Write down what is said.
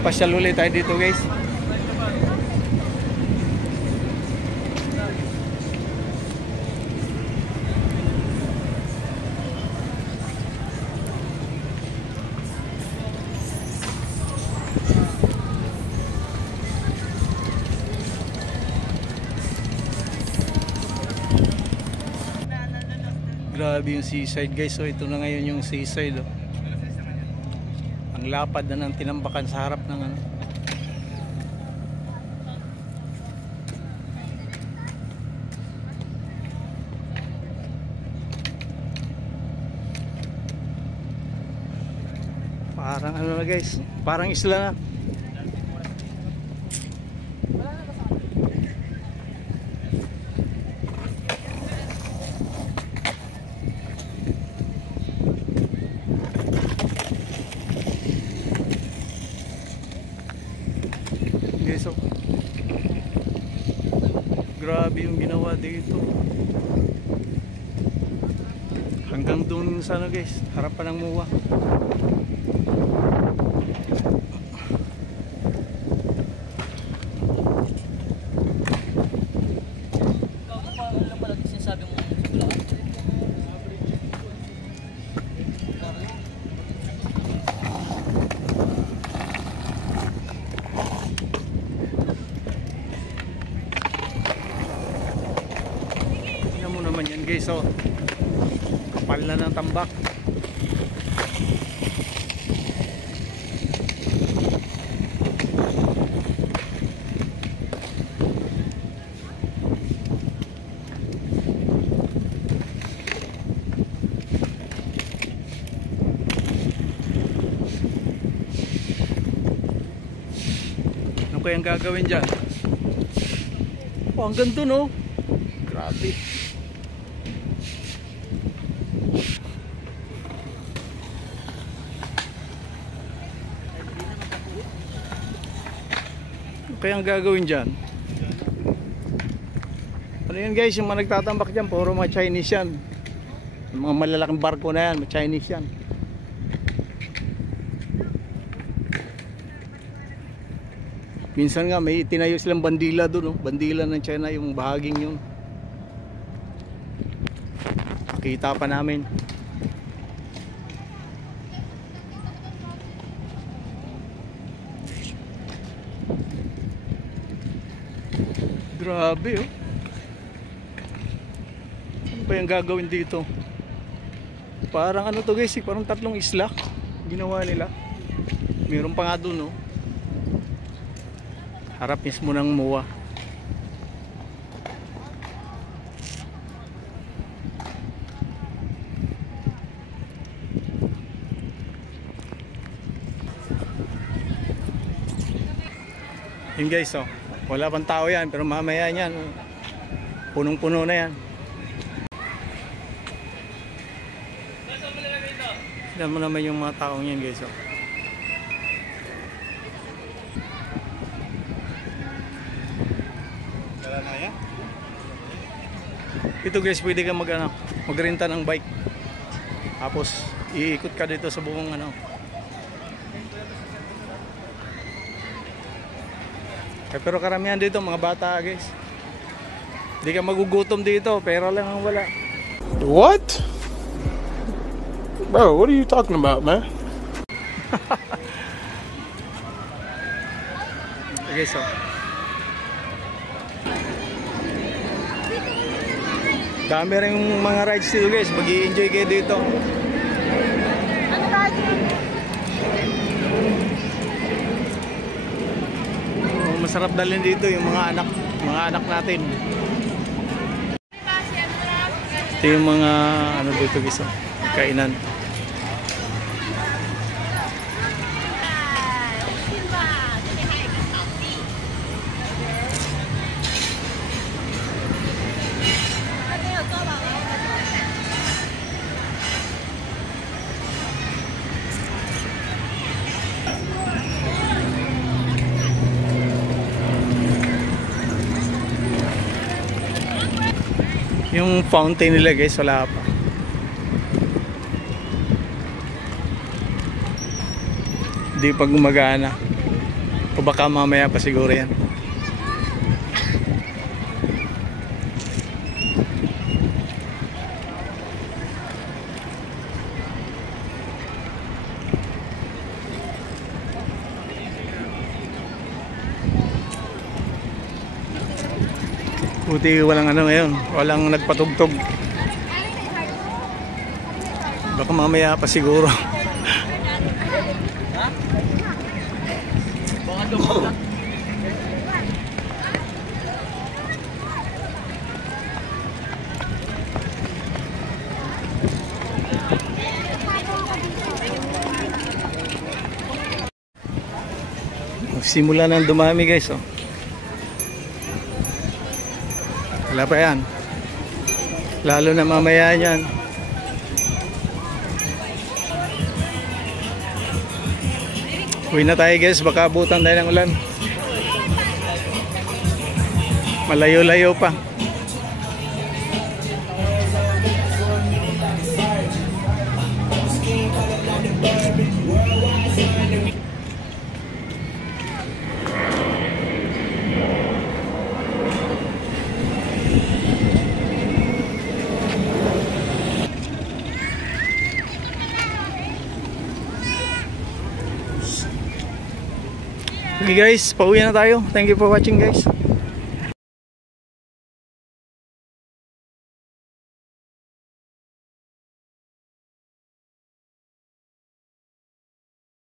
Pasyal ulit tayo dito guys. Grabe yung seaside guys. So ito na ngayon yung seaside. Oh. Ang lapad na ng tinambakan sa harap ng ano. Parang ano na guys. Parang isla na. So, grabe yung ginawa dito. Hanggang doon sa ano guys, harapan ng MUA. Yan guys, so kapal na ng tambak. Ano kayang gagawin dyan? Oh, hanggang dun oh. Grabe. Kaya ang gagawin dyan, ano yan guys, yung mga nagtatambak dyan puro mga Chinese yan, yung mga malalaking barko na yan, mga Chinese yan. Minsan nga may tinayo silang bandila doon, oh. Bandila ng China yung bahaging yun, nakita pa namin. Grabe oh. Ano ba yung gagawin dito? Parang ano to guys, parang tatlong isla ginawa nila. Meron pa nga dun oh. Harap mismo ng MUA. Yun guys oh. Wala pang tao yan, pero mamaya yan punong-puno na yan. Tignan mo naman yung mga taong yan guys oh. Ito guys, pwede ka magrenta ng bike. Tapos iikot ka dito sa buong ano. Pero karamihan dito mga bata guys. Hindi ka magugutom dito, pera lang ang wala. What? Bro, what are you talking about, man? Okay, so dami rin yung mga rides dito guys. Mag-i-enjoy kayo dito. Ano ride? Masarap dalhin dito yung mga anak natin. Ito yung mga ano dito guys, kainan. Yung fountain nila guys, wala pa. Hindi pa gumagana. O baka mamaya pa siguro yan. Buti walang ano ngayon, walang nagpatugtog. Baka mamaya pa siguro. Simula nang dumami guys, oh. Wala pa yan. Lalo na mamaya yan. Uwi na tayo guys, baka abutan tayo ng ulan. Malayo-layo pa. Okay guys, pauwi na tayo. Thank you for watching guys.